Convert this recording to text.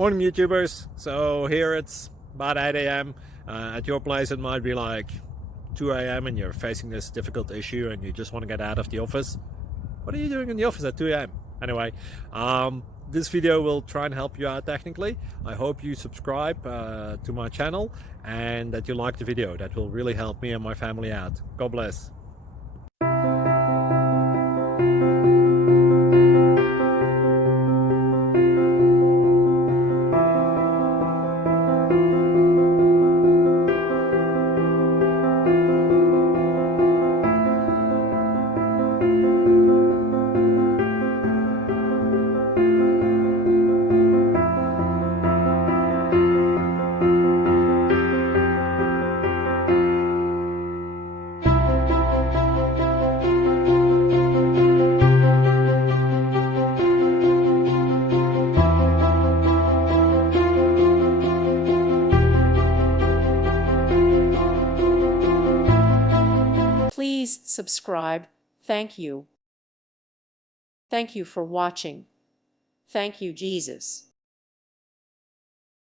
Morning YouTubers. So here it's about 8 a.m. At your place it might be like 2 a.m. and you're facing this difficult issue and you just want to get out of the office. What are you doing in the office at 2 a.m.? Anyway, this video will try and help you out technically. I hope you subscribe to my channel and that you like the video. That will really help me and my family out. God bless. Please subscribe. Thank you. Thank you for watching. Thank you, Jesus.